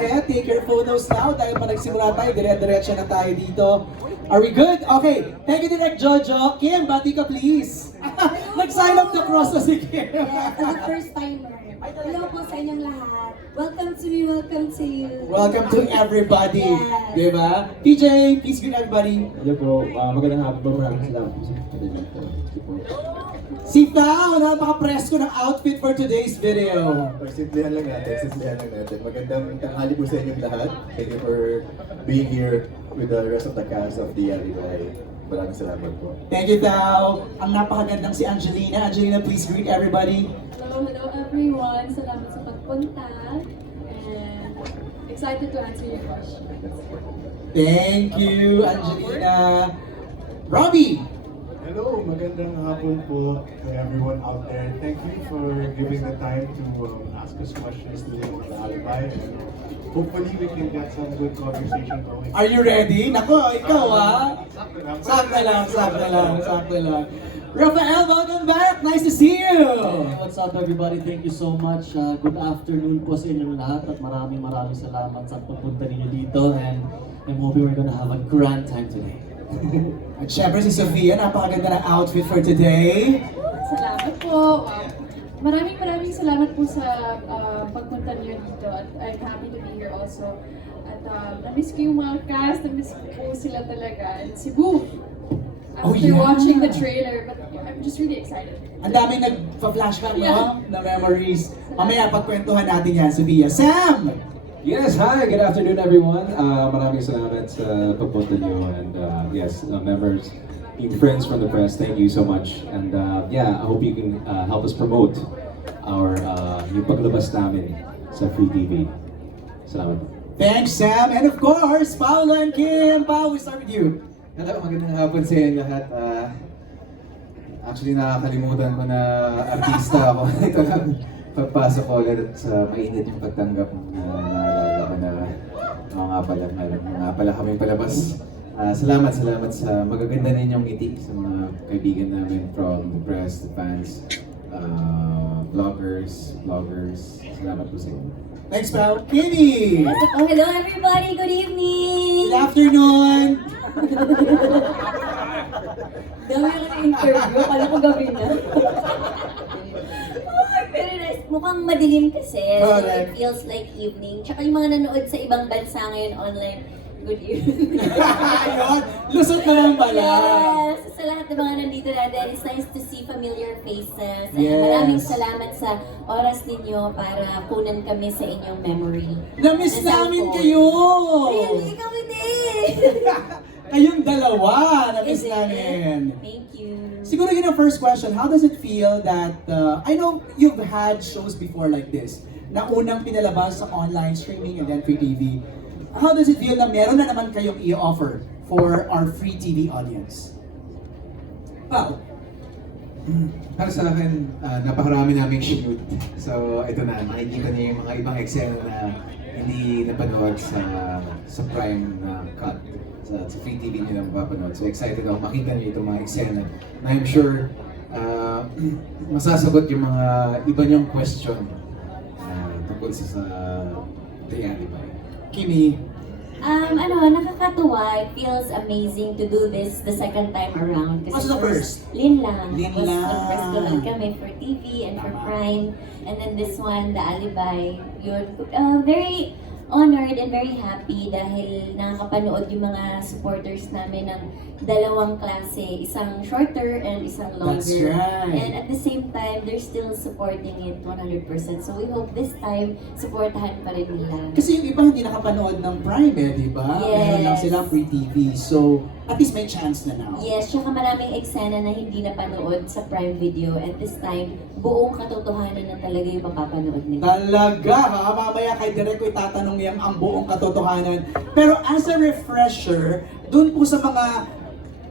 Take your photos now dahil pa nagsimula tayo, dire-diretso na tayo dito. Are we good? Okay. Thank you, Direct Jojo. Kim, bati ka please. Nag-sign up the cross na si Kim. Yeah, for the first timer. Hello po sa inyong lahat. Welcome to me, welcome to you. Welcome to everybody. Yes. Diba? PJ, please greet everybody. Hello po, magandang hapon po, maraming salamat po sa support. Si Tao, napaka-presko ng outfit for today's video. Simplihan lang natin. Magandang tanghali po sa inyong lahat. Thank you for being here with the rest of the cast of The Alibay. Maraming salamat po. Thank you, Tao. Ang napakagandang si Angelina. Angelina, please greet everybody. Hello everyone. Salamat sa pagpunta. And excited to answer your questions. Thank you, Angelina. Robbie! Hello, magandang hapon po to everyone out there. Thank you for giving the time to ask us questions today on The Alibay. And hopefully we can get some good conversation going. Are you ready? Nako, ikaw Sakto lang. Rafael, welcome back! Nice to see you! What's up everybody? Thank you so much. Good afternoon po sa inyong lahat at maraming salamat sa pagpunta ninyo dito and I'm hoping we're gonna have a grand time today. At syempre si Sofia, napakaganda ng outfit for today. Salamat po. Maraming salamat po sa pagpunta niyo dito. At I'm happy to be here also. At na-miss ko yung mga cast. Na-miss ko po sila talaga. And si Boo. Oh, After yeah. watching the trailer. But I'm just really excited. Ang daming nagpa-flashback, Yeah. no? Na memories. Mamaya pagkwentuhan natin yan, Sofia. Sam! Yes, hi, good afternoon everyone. Maraming salamat sa pagpunta niyo and yes, members, yung friends from the press, thank you so much. And yeah, I hope you can help us promote our yung paglabas namin sa Free TV. Salamat. Thanks, Sam. And of course, Paolo and Kim. Pao, we start with you. Hello, magandang hapon sa inyo lahat. Actually, nakakalimutan ko na artista ako. Ito lang, pagpasok ko ulit sa mainit yung pagtanggap na naalala ko na nga pala kaming palabas. Salamat sa magaganda ninyong ngiti sa mga kaibigan namin from the press, the fans, vloggers. Salamat po sa inyo. Thanks, Pao. Kimmy! Oh, hello everybody, good evening! Good afternoon! Dami ko na interview, kala ko gabi na. Oh, very nice. Mukhang madilim kasi, so Correct. it feels like evening. Tsaka yung mga nanood sa ibang bansa ngayon online, good evening. Ayun, lusot na lang pala. Yes! Sa lahat ng mga nandito natin, it's nice to see familiar faces. And Yes. maraming salamat sa oras ninyo para punan kami sa inyong memory. Na-miss Sa namin cellphone. kayo! Really? Kami din! Kayong dalawa, na-miss Is it? namin. Thank you. Siguro yun ang first question, how does it feel that, I know you've had shows before like this, na unang pinalabas sa online streaming and then free TV. How does it feel na meron na naman kayong i-offer for our free TV audience? Wow. Para sa akin, napakarami naming shoot. So, ito na, makikita niyo yung mga ibang eksena na hindi napanood sa Prime na cut. Sa free TV niyo na mapapanood. So, excited ako makita niyo itong mga eksena na I'm sure masasagot yung mga iba niyong question tungkol sa The Alibay. Kimi, Nakakatuwa. It feels amazing to do this the second time around. What's the first? Lin lang. Lin Tapos lang. on-press ko lang kami for TV and for Prime. And then this one, The Alibay. Yun. Very honored and very happy dahil nakakapanood yung mga supporters namin ng dalawang klase. Isang shorter and isang longer. That's right. And at the same time, they're still supporting it 100%. So we hope this time, supportahan pa rin nila. kasi yung iba hindi nakapanood ng Prime di ba? Meron lang Yes. sila free TV. So, at least may chance na now. Yes, tsaka maraming eksena na hindi napanood sa Prime Video. At this time, buong katotohanan na talaga yung mapapanood nila. Talaga ha? Mamaya kay Direk ko itatanong niyang ang buong katotohanan. Pero as a refresher, dun po sa mga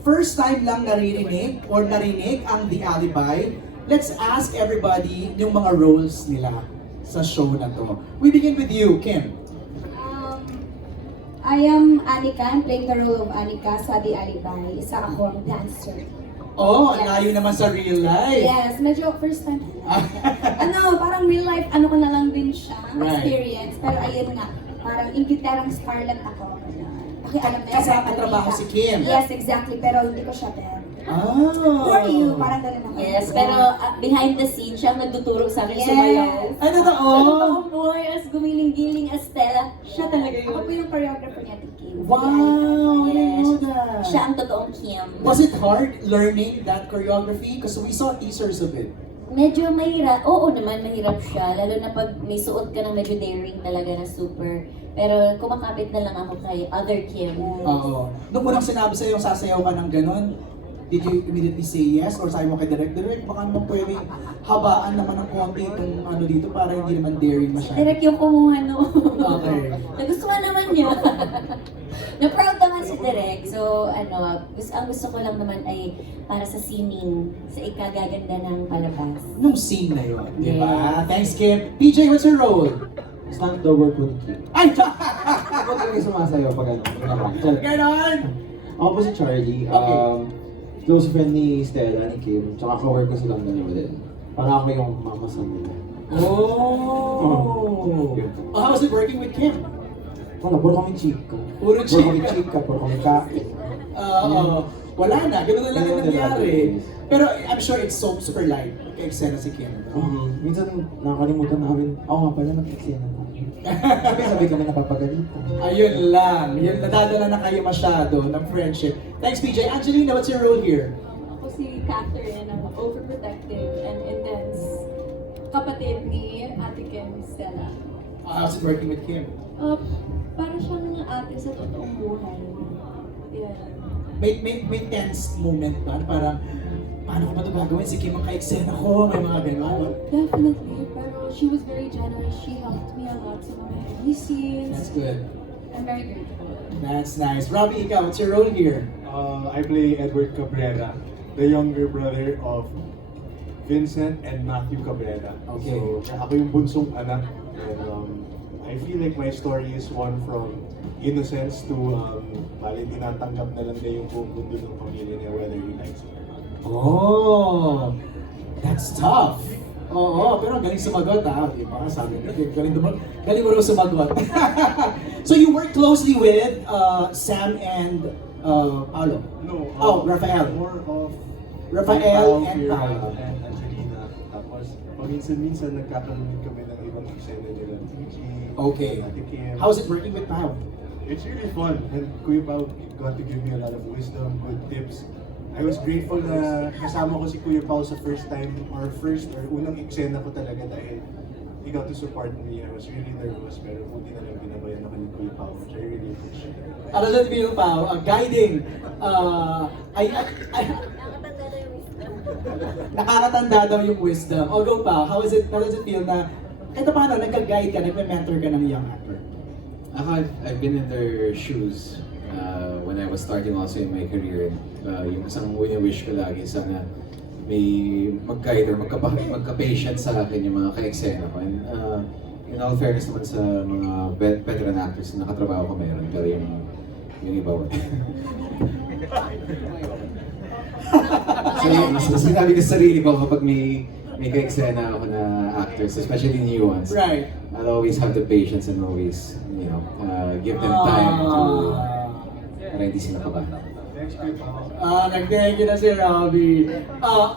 first time lang narinig ang The Alibay, let's ask everybody yung mga roles nila sa show na to. We begin with you, Kim. I am Anika. I'm playing the role of Anika sa The Alibay. Isa akong dancer. Oh, ang Yes. layo naman sa real life. Yes, medyo first time. Parang real life, ano ko na lang din siya, Right. experience. Pero ayun nga, parang ingitarang starlet ako. Pakialam na Kasama trabaho si Kim. Yes, exactly. Pero hindi ko siya pero. Ah. Who are you? Parang ganun ako. Yes, pero behind the scenes, siya ang nagtuturo sa akin Yes. sumayaw. Ay, totoo? Sa totoong buhay, as gumiling-giling as Stella, siya talaga Ako po yun. yung choreographer niya, Kim. Wow, I didn't know Yes. that. Siya ang totoong Kim. Was it hard learning that choreography? Because we saw teasers of it. Medyo mahirap. Oo naman, mahirap siya. Lalo na pag may suot ka ng medyo daring talaga na super. Pero kumakapit na lang ako kay other Kim. Oo. Nung unang sinabi sa'yo yung sasayaw ka ng ganun, did you immediately say yes? Or sabi mo kay Direk, baka naman pwedeng habaan naman ng konti itong ano dito para hindi naman daring masyado. Direct yung kumuha no. Okay. Nagustuhan naman niya. Na-proud naman si Direk. So, ang gusto ko lang naman ay para sa singing, sa ikagaganda ng palabas. Nung scene na yun, di ba? Yes. Thanks, Kim. PJ, what's your role? Stand over po ni Kim. Ay! Ako talaga sumasayaw pag ano. Ganon! Ako po si Charlie. Okay. Close friend ni Stella, ni Kim. Tsaka ka-work ko silang dalawa din. Para ako yung mama sa nila. Oh! How was it working with Kim? Wala, puro kami chika. Puro chika. Puro kami kain. Wala na, ganoon na lang ang Ganun na lang. nangyari. Pero I'm sure it's so super light kay eksena si Kim. Minsan nakakalimutan namin, nga pala nag-eksena na. Sabi kami napapagalitan. Ayun lang, yun, nadadala na kayo masyado ng friendship. Thanks, PJ. Angelina, what's your role here? Ako si Catherine, ang overprotective and intense kapatid ni Ate Kim, Stella. How's it working with Kim? Para siyang ate sa totoong buhay. Yeah. May tense moment ba? Parang, paano ko ba ito gagawin? Si Kim ang ka-eksena ko, may mga gano'n. Definitely, pero she was very generous. She helped me a lot sa mga heavy scenes. That's good. I'm very grateful. That's nice. Robbie, ikaw, what's your role here? I play Edward Cabrera, the younger brother of Vincent and Matthew Cabrera. Okay. So, ako yung bunsong anak. And I feel like my story is one from innocence to bali tinatanggap na lang niya yung buong mundo ng pamilya niya, whether he likes it or not. Oh, that's tough. Oo, pero galing sumagot ha. Di ba? Sabi ko, galing mo rin sumagot. So you work closely with Sam and Paolo? No. Rafael. More of Rafael and here, Paolo. and Angelina. Tapos, paminsan-minsan nagkakaroon kami ng ibang eksena nila. Okay. Ate Kim. How's it working with Pao? It's really fun, and Kuya Pao got to give me a lot of wisdom, good tips. I was grateful na kasama ko si Kuya Pao sa first unang eksena ko talaga dahil he got to support me. I was really nervous, pero buti na lang binabayan ako ni Kuya Pao, which I really appreciate. Ano does it feel, Pao? Guiding. Nakakatanda daw yung wisdom. O go, Pao. How does it feel na ito paano, nagka-guide ka, nagme-mentor ka ng young actor? I've been in their shoes when I was starting also in my career. Yung isang wish ko lagi, sana may mag-guide or magka-patient sa akin yung mga ka-eksena ko. And in all fairness naman sa mga veteran actors na nakatrabaho ko meron, pero yung iba wala. So sinabi ko sa sarili ko kapag may ka-eksena ako na actors, especially new ones. Right. I'll always have the patience and always, give them time to para hindi sila kabata. Thanks, Kuya Pao. Nag-thank you na si Robbie.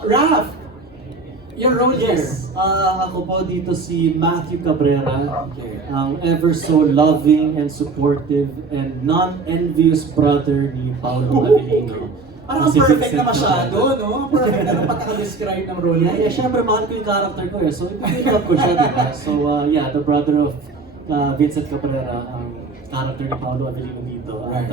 Raph, your role here. Ako po dito si Matthew Cabrera, Okay. ang ever so loving and supportive and non-envious brother ni Paolo Avellino. Parang Si perfect na Vincent masyado, Cabrera. no? Perfect na pagkaka-describe ng role niya. Syempre mahal ko yung character ko so i-love ko siya, diba? So the brother of Vincent Cabrera, ang character ni Paolo Avellino dito. Right.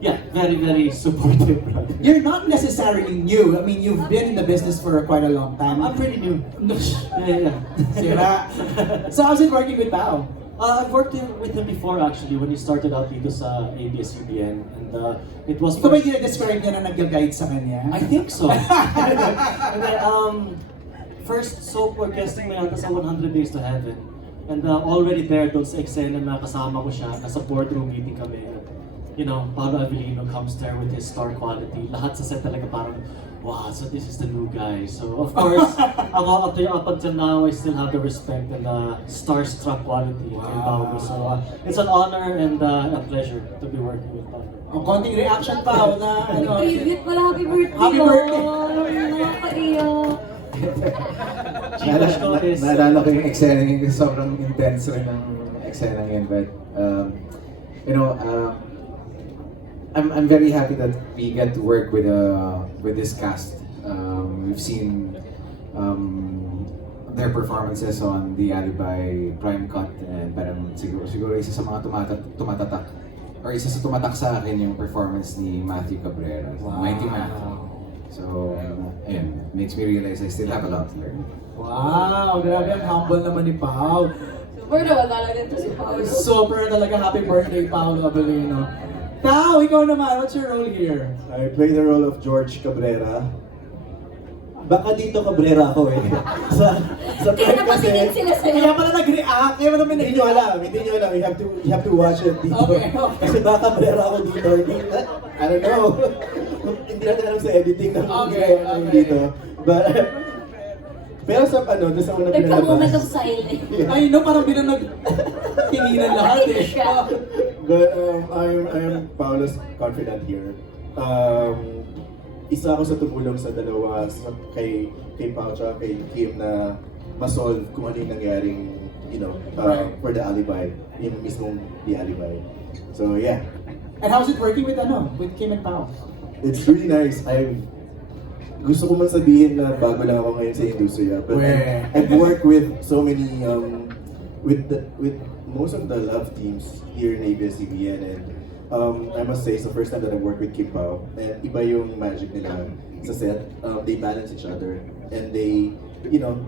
And very, very supportive brother. You're not necessarily new. I mean, you've been in the business for quite a long time. I'm pretty new. No, Yeah. Sira. So how's it working with Pao? I've worked with him before actually when he started out dito sa ABS-CBN and it was Ikaw ba yung describe niya na nag-guide sa kanya? I think so. And then, first soap or guesting mo yata sa 100 Days to Heaven. And already there doon sa eksena na kasama ko siya, nasa boardroom meeting kami. you know, Paolo Avellino comes there with his star quality. Lahat sa set talaga parang, wow, so this is the new guy. So of course, ako up until now, I still have the respect and the starstruck quality kay Paolo. So it's an honor and a pleasure to be working with Paolo. Ang konting reaction pa na ano. Tribute pala, happy birthday! Happy birthday! Nakakaiyak. Gcash ko is... Naalala ko yung eksena yun kasi sobrang intense rin ng eksena yun. But, you know, I'm very happy that we get to work with this cast. We've seen their performances on The Alibi Prime Cut, and parang siguro isa sa mga tumatatak or isa sa tumatak sa akin yung performance ni Matthew Cabrera, Mighty Matthew. So, ayun, makes me realize I still have a lot to learn. Wow, grabe ang humble naman ni Pao. Super naman talaga ito si Paolo. Super talaga happy birthday, Paolo Avellino. Tao, ikaw naman, what's your role here? I play the role of George Cabrera. Baka dito Cabrera ako eh. sa Kaya Prime kasi, napatingin sila sa'yo. Kaya pala nag-react, kaya pala hindi nyo alam. You have to watch it dito. Okay. Kasi baka Cabrera ako dito. I don't know. Hindi natin alam sa editing ng dito. But, pero sa doon sa unang Nagka-moment of pinalabas. silence. Ay, no, parang tinginan lahat eh. But I am Paolo's confident here. Isa ako sa tumulong sa dalawa kay Pao at kay Kim na ma-solve kung ano yung nangyaring, you know, for The Alibi, yung mismong The Alibi. So yeah, And how's it working with Kim and Pao? it's really nice. Gusto ko man sabihin na bago lang ako ngayon sa industriya, but I've worked with so many with most of the love teams here in ABS-CBN, and I must say it's the first time that I worked with Kim Pao, and iba yung magic nila sa set. They balance each other, and they, you know,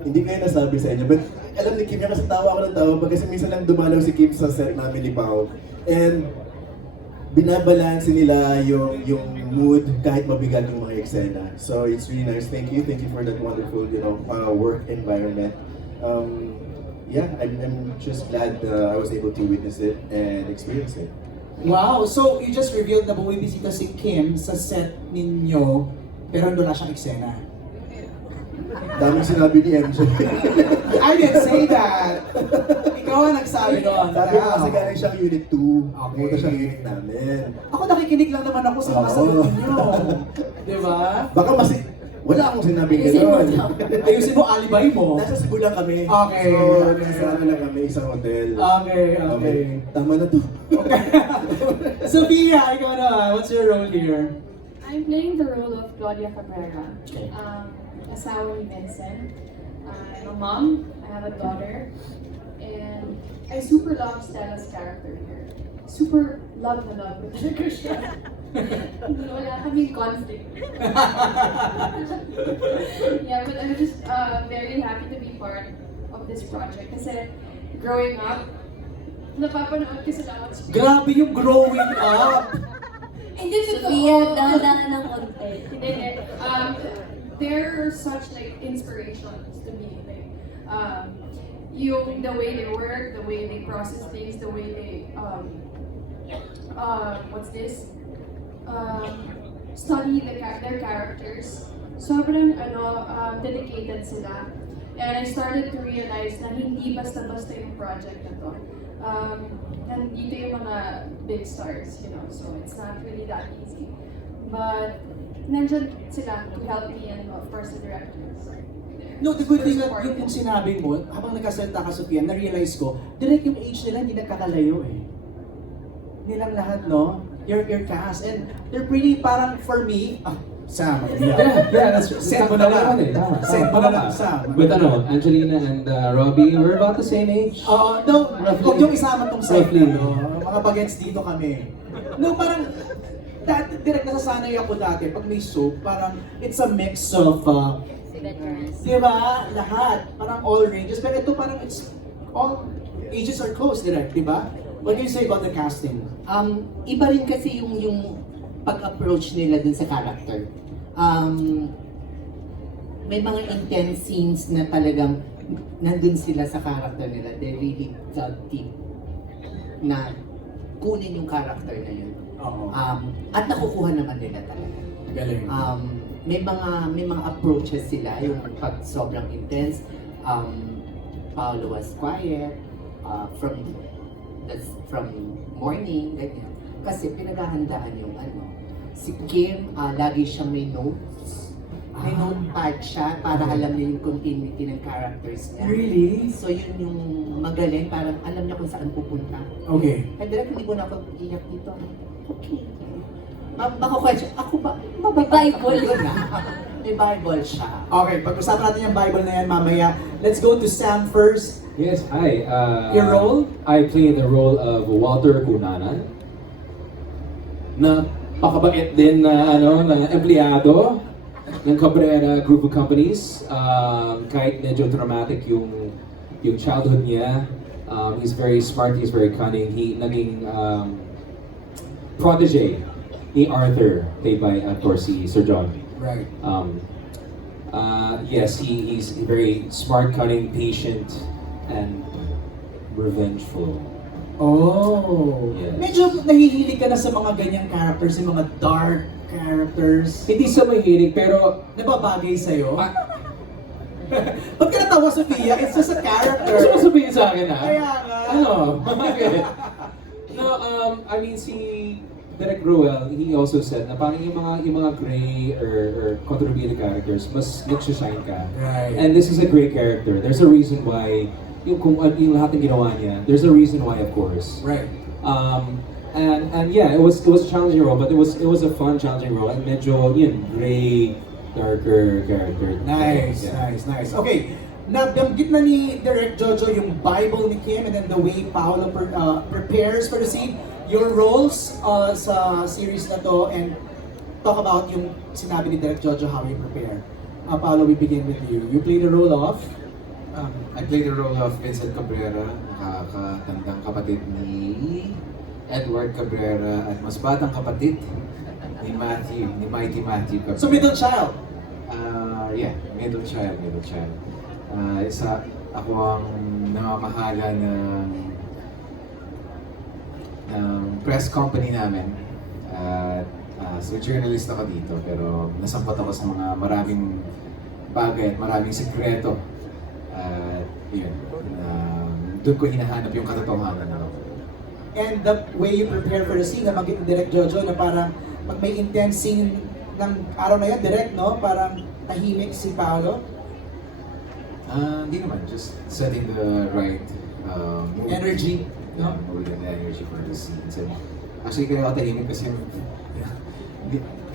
hindi ko yun nasabi sa inyo, but alam ni Kim, kasi tawa ako ng tawa kasi minsan lang dumalaw si Kim sa set namin ni Pao, and binabalanse nila yung mood kahit mabigat yung mga eksena. So it's really nice. Thank you for that wonderful, you know, work environment. Yeah, I'm just glad I was able to witness it and experience it. Wow, so you just revealed na bumibisita si Kim sa set ninyo, pero doon na siyang eksena. Daming sinabi ni MJ. I didn't say that! Ikaw ang nagsabi doon. Sabi ko kasi galing siyang unit 2. Okay. Pumunta siyang unit namin. Ako nakikinig lang naman ako sa mga Oo. sagot ninyo. Diba? Baka wala akong sinabing Ayusin mo gano'n. daw. Ayusin mo alibi mo. Nasa Cebu lang kami. Okay. So, nasa lang kami, isang hotel. Okay. Tama na to. Sophia, ikaw naman. What's your role here? I'm playing the role of Claudia Cabrera. Asawa ni Vincent. I'm a mom. I have a daughter. And I super love Stella's character here. Super love na love with siya. Wala kaming conflict. Yeah, but I'm just very happy to be part of this project. Kasi growing up, napapanood ko sila on screen. Grabe yung growing up! Hindi Sophia, totoo. dahan-dahan ng konti. Hindi. They're such like inspirations to me. Like, the way they work, the way they process things, the way they study their characters. Sobrang dedicated sila. And I started to realize na hindi basta-basta yung project na to. Nandito yung mga big stars, you know, so it's not really that easy. But nandyan sila to help me, and of course the directors. No, the good thing that yung sinabi mo, habang nagkasalita ka, Sophia, na-realize ko, direct yung age nila hindi nagkakalayo eh. Nilang lahat, no? Your cast, and they're pretty parang for me, Sam, Yeah, that's Send mo na lang. Tama. Send mo na lang, Sam. With Angelina and Robbie, we're about the same age. No, huwag yung isama tong side Roughly. no? Mga bagets dito kami. No, parang, direct nasasanay ako dati, pag may soap, parang it's a mix of, di ba, lahat, parang all ranges, pero ito parang it's, all ages are close, direct, di ba? What do you say about the casting? Iba rin kasi yung pag-approach nila dun sa character. May mga intense scenes na talagang nandun sila sa character nila. They really felt deep na kunin yung character na yun. Oo. At nakukuha naman nila talaga. Galing. May mga approaches sila, yung pag sobrang intense. Paolo was quiet from morning, ganyan. Kasi pinaghahandaan yung si Kim, lagi siyang may notes. May notepad siya para alam niya yung continuity ng characters niya. Really? So yun yung magaling, parang alam niya kung saan pupunta. Okay. Kaya direct hindi ko na ako iyak dito. Okay. Baka question, ako ba? May Bible. May Bible siya. Okay, pag-usapan natin yung Bible na yan mamaya. Let's go to Sam first. Yes, hi. Your role? I play the role of Walter Cunanan. Napakabait din na empleyado ng Cabrera Group of Companies. Kahit medyo dramatic yung childhood niya, he's very smart, he's very cunning. He naging protege ni Arthur, played by, of course, si Sir John. Right. Yes, he's very smart, cunning, patient, and revengeful. Oh. Yes. Medyo nahihilig ka na sa mga ganyang characters, yung mga dark characters. Hindi sa mahilig, pero Nababagay sa'yo? Ba't ka natawa, Sophia? It's just a character. Gusto mo sabihin sa akin, ha? Kaya nga. Ano? Bakit? No, I mean, si Derek Ruel, he also said na parang yung mga gray or contributed characters, mas nagsishine ka. Right. And this is a great character. There's a reason why, yung lahat ng ginawa niya, there's a reason why, of course. Right. And yeah, it was a challenging role, but it was a fun, challenging role. And medyo, yun, gray, darker character. Nice, Yeah. nice. Okay, nabanggit na ni Direct Jojo yung Bible ni Kim and then the way Paolo prepares for the scene. Your roles sa series na to, and talk about yung sinabi ni Direct Jojo how you prepare. Paolo, we begin with you. You play the role of? I played the role of Vincent Cabrera, nakakatandang kapatid ni Edward Cabrera at mas batang kapatid ni Mighty Matthew Cabrera. So middle child? Yeah, middle child. Ako ang namamahala ng press company namin. So journalist ako dito, pero nasampot ako sa mga maraming bagay at maraming sekreto. At yun, doon ko hinahanap yung katotohanan ako. And the way you prepare for the scene, nabanggit ni Direct Jojo na parang pag may intense scene ng araw na yan, direct, no? Parang tahimik si Paolo. Hindi naman, just setting the right mood. Energy, no? Mood and energy for the scenes. And actually, kaya ako tahimik kasi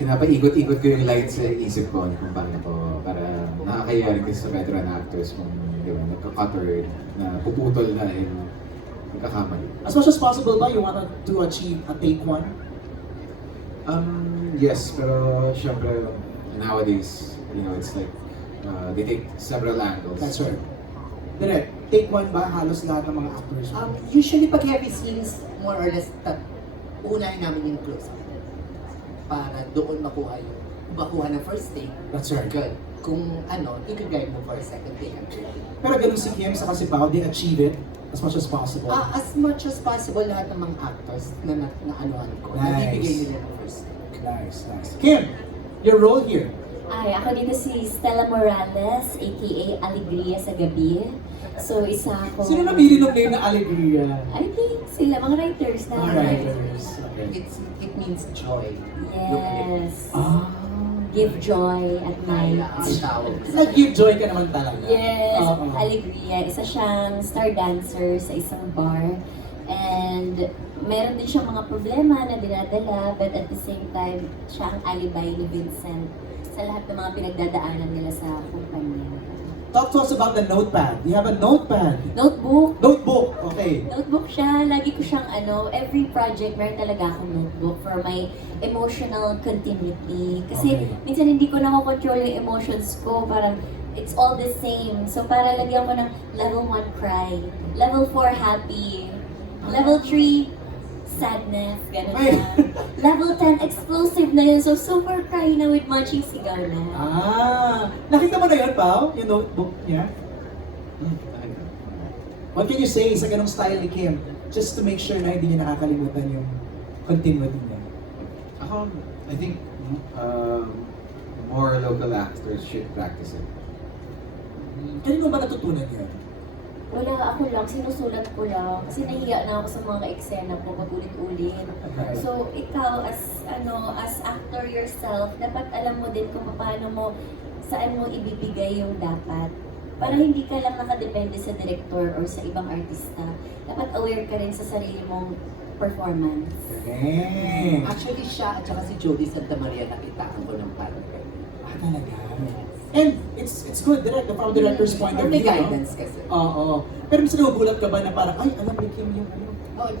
pinapaikot-ikot ko yung lights sa isip ko kung paano ko, para nakakaya rin kasi sa veteran actors kung nagka-cut or na puputol na yung nagkakamali. As much as possible ba, you want to achieve a take one? Yes, pero syempre nowadays, it's like they take several angles. That's right. Direct, take one ba halos lahat ng mga actors? Usually pag heavy scenes, more or less, unahin namin yung close-up. Para doon makuha ng first take. That's right. Good. Kung i-guide mo for a second take. Pero ganun si Kim sa kasi Pao, they achieve it as much as possible. As much as possible, lahat ng mga actors na anuhan ko, Nice. nabibigay nila ng first take. Nice. Kim, your role here. Ay, ako dito si Stella Morales, aka Alegria sa Gabi. So, isa ako... Sino napili ng name na Alegria? I think sila, mga writers na. Mga writers. Okay. It means joy. Yes. Ah. Give joy at night. Ang tawag. Nag-give joy ka naman talaga. Yes, Oo. Alegria. Isa siyang star dancer sa isang bar. And meron din siyang mga problema na dinadala, but at the same time, siya ang alibay ni Vincent sa lahat ng mga pinagdadaanan nila sa kumpanya. Talk to us about the notepad. You have a notepad. Notebook. Notebook, okay. Notebook siya. Lagi ko siyang every project meron talaga akong notebook for my emotional continuity. Kasi Okay. minsan hindi ko nakokontrol yung emotions ko. Parang it's all the same. So para lagyan ko ng level 1 cry, level 4 happy, level 3 sadness, gano'n Ay. na. Level 10 explosive na yun. So super cry na with Machi sigaw na. Nakita mo na yun, Pao? Yung notebook niya? What can you say sa ganong style ni Kim? just to make sure na hindi niya nakakalimutan yung continuity niya? Ako, I think more local actors should practice it. Kanino ba natutunan yun? Wala, ako lang, sinusulat ko lang. Kasi nahiya na ako sa mga eksena ko pag ulit-ulit. So, ikaw as actor yourself, dapat alam mo din kung paano mo, saan mo ibibigay yung dapat. Para hindi ka lang nakadepende sa director or sa ibang artista. Dapat aware ka rin sa sarili mong performance. Eh. Actually, siya at saka si Jody Santa Maria nakitaan ko ng parang Talaga. And it's good, direct, from the director's point of May view. guidance kasi. Oo. Pero minsan nagugulat ka ba na parang, ay, alam ni Kim yung ano? Oh,